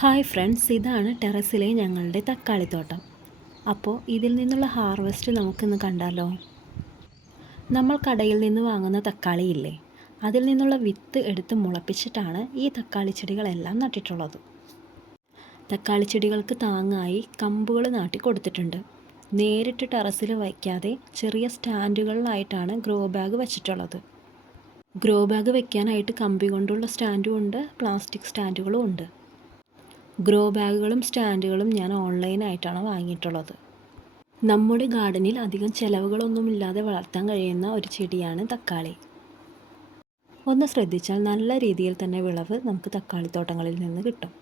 Hi friends, ഇതാണ് ടെറസിലെ ഞങ്ങളുടെ തക്കാളിത്തോട്ടം. അപ്പോൾ ഇതിൽ നിന്നുള്ള ഹാർവെസ്റ്റ് നമുക്കിന്ന് കണ്ടാലോ? നമ്മൾ കടയിൽ നിന്ന് വാങ്ങുന്ന തക്കാളിയില്ലേ, അതിൽ നിന്നുള്ള വിത്ത് എടുത്ത് മുളപ്പിച്ചിട്ടാണ് ഈ തക്കാളി ചെടികളെല്ലാം നട്ടിട്ടുള്ളത്. തക്കാളി ചെടികൾക്ക് താങ്ങായി കമ്പുകൾ നാട്ടി കൊടുത്തിട്ടുണ്ട്. നേരിട്ട് ടെറസിൽ വയ്ക്കാതെ ചെറിയ സ്റ്റാൻഡുകളിലായിട്ടാണ് ഗ്രോ ബാഗ് വെച്ചിട്ടുള്ളത്. ഗ്രോ ബാഗ് വെക്കാനായിട്ട് കമ്പി കൊണ്ടുള്ള സ്റ്റാൻഡും ഉണ്ട്, പ്ലാസ്റ്റിക് സ്റ്റാൻഡുകളും ഉണ്ട്. ഗ്രോ ബാഗുകളും സ്റ്റാൻഡുകളും ഞാൻ ഓൺലൈനായിട്ടാണ് വാങ്ങിയിട്ടുള്ളത്. നമ്മുടെ ഗാർഡനിൽ അധികം ചിലവുകളൊന്നുമില്ലാതെ വളർത്താൻ കഴിയുന്ന ഒരു ചെടിയാണ് തക്കാളി. ഒന്ന് ശ്രദ്ധിച്ചാൽ നല്ല രീതിയിൽ തന്നെ വിളവ് നമുക്ക് തക്കാളിത്തോട്ടങ്ങളിൽ നിന്ന് കിട്ടും.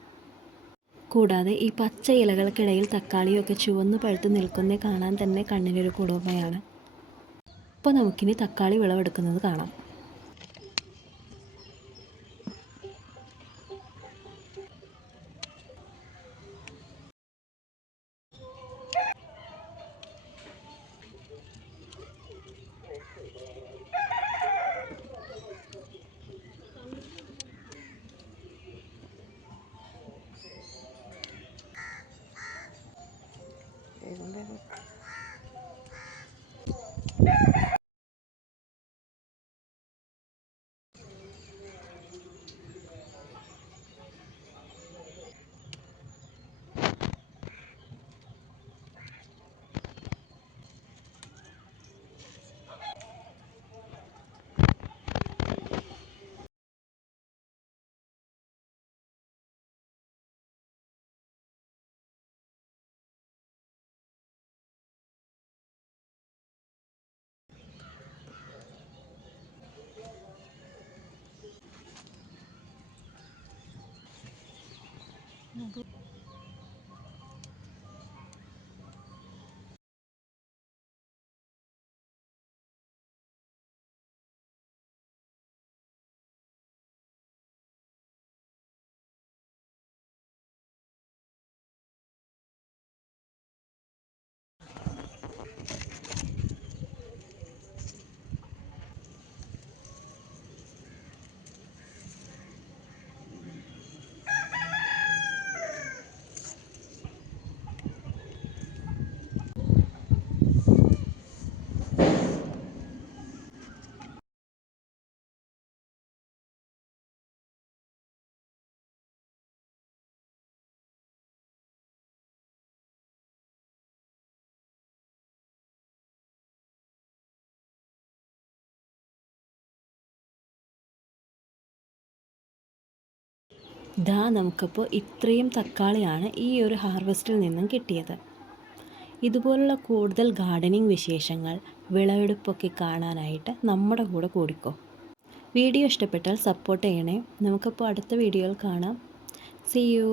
കൂടാതെ ഈ പച്ച ഇലകൾക്കിടയിൽ തക്കാളിയൊക്കെ ചുവന്ന് പഴുത്ത് നിൽക്കുന്നത് കാണാൻ തന്നെ കണ്ണിനൊരു കുളിർമയാണ്. അപ്പോൾ നമുക്കിനി തക്കാളി വിളവെടുക്കുന്നത് കാണാം. നമുക്കപ്പോൾ ഇത്രയും തക്കാളിയാണ് ഈ ഒരു ഹാർവെസ്റ്റിൽ നിന്നും കിട്ടിയത്. ഇതുപോലുള്ള കൂടുതൽ ഗാർഡനിങ് വിശേഷങ്ങൾ, വിളവെടുപ്പൊക്കെ കാണാനായിട്ട് നമ്മുടെ കൂടെ കൂടിക്കോ. വീഡിയോ ഇഷ്ടപ്പെട്ടാൽ സപ്പോർട്ട് ചെയ്യണേ. നമുക്കപ്പോൾ അടുത്ത വീഡിയോയിൽ കാണാം. See you.